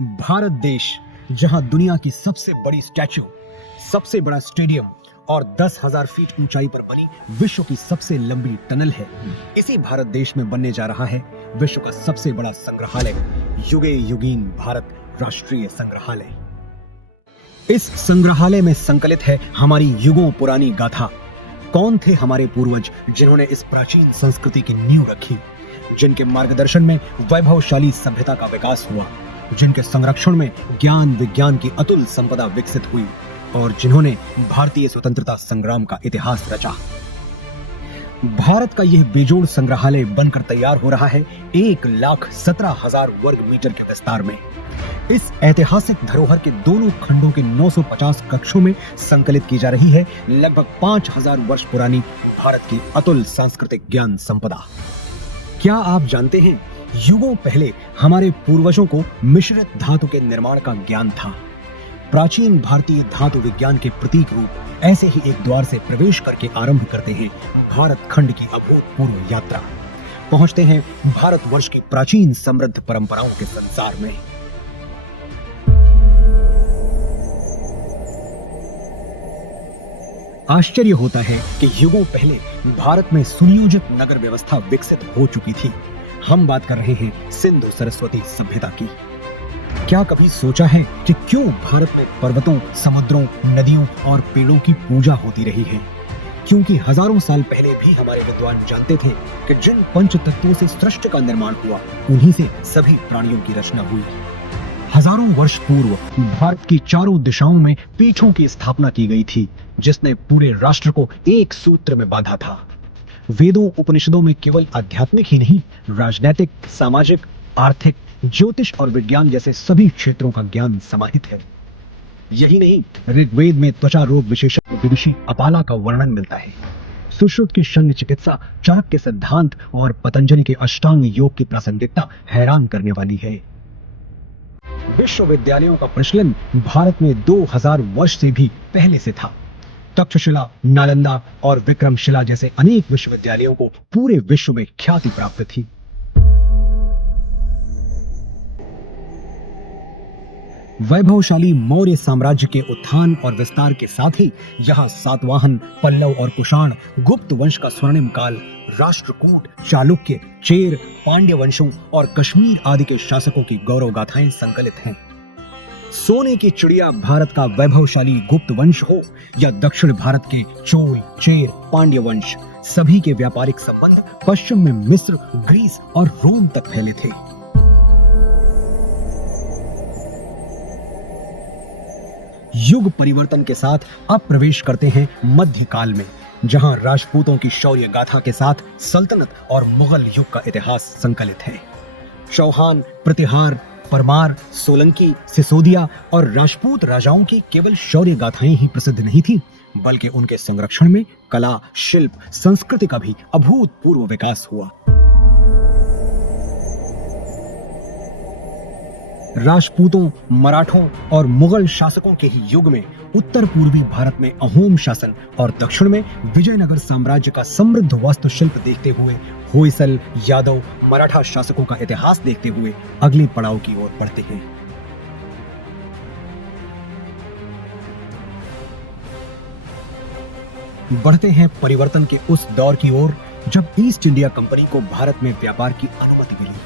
भारत देश, जहां दुनिया की सबसे बड़ी स्टैच्यू, सबसे बड़ा स्टेडियम और 10,000 फीट ऊंचाई पर बनी विश्व की सबसे लंबी टनल है, इसी भारत देश में बनने जा रहा है विश्व का सबसे बड़ा संग्रहालय, युगे युगीन भारत राष्ट्रीय संग्रहालय। इस संग्रहालय में संकलित है हमारी युगों पुरानी गाथा। कौन थे हमारे पूर्वज जिन्होंने इस प्राचीन संस्कृति की नींव रखी, जिनके मार्गदर्शन में वैभवशाली सभ्यता का विकास हुआ, जिनके संरक्षण में ज्ञान विज्ञान की अतुल संपदा विकसित हुई और जिन्होंने भारतीय स्वतंत्रता संग्राम का इतिहास रचा। भारत का यह बेजोड़ संग्रहालय बनकर तैयार हो रहा है 1,17,000 वर्ग मीटर के विस्तार में। इस ऐतिहासिक धरोहर के दोनों खंडों के 950 कक्षों में संकलित की जा रही है लगभग 5,000 वर्ष पुरानी भारत की अतुल सांस्कृतिक ज्ञान संपदा। क्या आप जानते हैं, युगों पहले हमारे पूर्वजों को मिश्रित धातु के निर्माण का ज्ञान था। प्राचीन भारतीय धातु विज्ञान के प्रतीक रूप ऐसे ही एक द्वार से प्रवेश करके आरंभ करते हैं भारत खंड की अभूतपूर्व यात्रा। पहुंचते हैं भारतवर्ष की प्राचीन समृद्ध परंपराओं के संसार में। आश्चर्य होता है कि युगों पहले भारत में सुनियोजित नगर व्यवस्था विकसित हो चुकी थी। हम बात कर रहे हैं सिंधु सरस्वती सभ्यता की। क्या कभी सोचा है कि क्यों भारत में पर्वतों, समुद्रों, नदियों और पेड़ों की पूजा होती रही है? क्योंकि हजारों साल पहले भी हमारे विद्वान जानते थे कि जिन पंच तत्वों से सृष्टि का निर्माण हुआ, उन्हीं से सभी प्राणियों की रचना हुई। हजारों वर्ष पूर्व भारत की चारों दिशाओं में पीठों की स्थापना की गई थी, जिसने पूरे राष्ट्र को एक सूत्र में बांधा था। वेदों उपनिषदों में केवल आध्यात्मिक ही नहीं, राजनैतिक, सामाजिक, आर्थिक, ज्योतिष और विज्ञान जैसे सभी क्षेत्रों का ज्ञान समाहित है। यही नहीं, ऋग्वेद में त्वचा रोग विशेषज्ञ विदुषी अपाला का वर्णन मिलता है। सुश्रुत की शल्य चिकित्सा, चाणक्य के सिद्धांत और पतंजलि के अष्टांग योग की प्रासंगिकता हैरान करने वाली है। विश्वविद्यालयों का प्रचलन भारत में 2000 वर्ष से भी पहले से था। तक्षशिला, नालंदा और विक्रमशिला जैसे अनेक विश्वविद्यालयों को पूरे विश्व में ख्याति प्राप्त थी। वैभवशाली मौर्य साम्राज्य के उत्थान और विस्तार के साथ ही यहाँ सातवाहन, पल्लव और कुषाण, गुप्त वंश का स्वर्णिम काल, राष्ट्रकूट, चालुक्य, चेर, पांड्य वंशों और कश्मीर आदि के शासकों की गौरव गाथाएं संकलित हैं। सोने की चिड़िया भारत का वैभवशाली गुप्त वंश हो या दक्षिण भारत के चोल, चेर, पांड्य वंश, सभी के व्यापारिक संबंध पश्चिम में मिस्र, ग्रीस और रोम तक फैले थे। युग परिवर्तन के साथ अब प्रवेश करते हैं मध्यकाल में, जहां राजपूतों की शौर्य गाथा के साथ सल्तनत और मुगल युग का इतिहास संकलित है। चौहान, प्रतिहार, परमार, सोलंकी, सिसोदिया और राजपूत राजाओं की केवल शौर्य गाथाएं ही प्रसिद्ध नहीं थीं, बल्कि उनके संरक्षण में कला, शिल्प, संस्कृति का भी अभूतपूर्व विकास हुआ। राजपूतों, मराठों और मुगल शासकों के ही युग में उत्तर पूर्वी भारत में अहोम शासन और दक्षिण में विजयनगर साम्राज्य का समृद्ध वास्तुशिल्प देखते हुए होयसल, यादव, मराठा शासकों का इतिहास देखते हुए अगले पड़ाव की ओर बढ़ते हैं। बढ़ते हैं परिवर्तन के उस दौर की ओर जब ईस्ट इंडिया कंपनी को भारत में व्यापार की अनुमति मिली।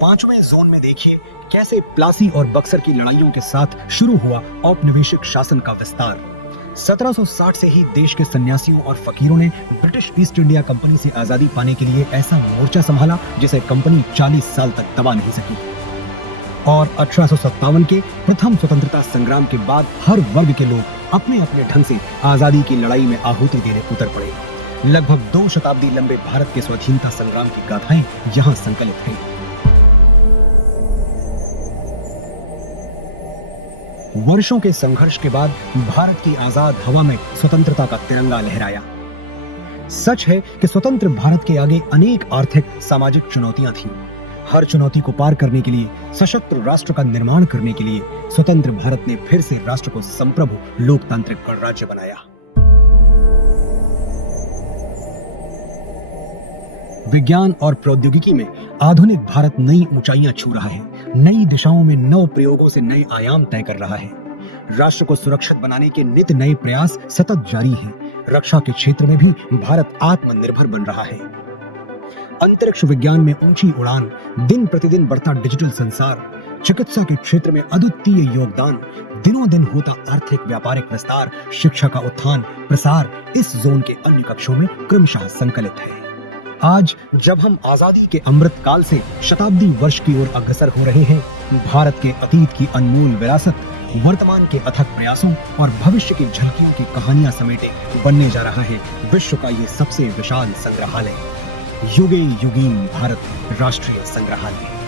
पांचवें जोन में देखिए कैसे प्लासी और बक्सर की लड़ाइयों के साथ शुरू हुआ औपनिवेशिक शासन का विस्तार। 1760 से ही देश के सन्यासियों और फकीरों ने ब्रिटिश ईस्ट इंडिया कंपनी से आजादी पाने के लिए ऐसा मोर्चा संभाला जिसे कंपनी 40 साल तक दबा नहीं सकी। और 1857 के प्रथम स्वतंत्रता संग्राम के बाद हर वर्ग के लोग अपने अपने ढंग से आजादी की लड़ाई में आहुति देने उतर पड़े। लगभग 2 शताब्दी लंबे भारत के स्वाधीनता संग्राम की गाथाएं यहाँ संकलित हैं। वर्षों के संघर्ष के बाद भारत की आजाद हवा में स्वतंत्रता का तिरंगा लहराया। सच है कि स्वतंत्र भारत के आगे अनेक आर्थिक, सामाजिक चुनौतियां थीं। हर चुनौती को पार करने के लिए, सशक्त राष्ट्र का निर्माण करने के लिए स्वतंत्र भारत ने फिर से राष्ट्र को संप्रभु लोकतांत्रिक गणराज्य बनाया। विज्ञान और प्रौद्योगिकी में आधुनिक भारत नई ऊंचाइयां छू रहा है, नई दिशाओं में नव प्रयोगों से नए आयाम तय कर रहा है। राष्ट्र को सुरक्षित बनाने के नित नए प्रयास सतत जारी हैं। रक्षा के क्षेत्र में भी भारत आत्मनिर्भर बन रहा है। अंतरिक्ष विज्ञान में ऊंची उड़ान, दिन प्रतिदिन बढ़ता डिजिटल संसार, चिकित्सा के क्षेत्र में अद्वितीय योगदान, दिनों दिन होता आर्थिक व्यापारिक विस्तार, शिक्षा का उत्थान प्रसार इस जोन के अन्य कक्षों में क्रमशः संकलित है। आज जब हम आजादी के अमृत काल से शताब्दी वर्ष की ओर अग्रसर हो रहे हैं, भारत के अतीत की अनमोल विरासत, वर्तमान के अथक प्रयासों और भविष्य की झलकियों की कहानियां समेटे बनने जा रहा है विश्व का ये सबसे विशाल संग्रहालय, युगे युगीन भारत राष्ट्रीय संग्रहालय।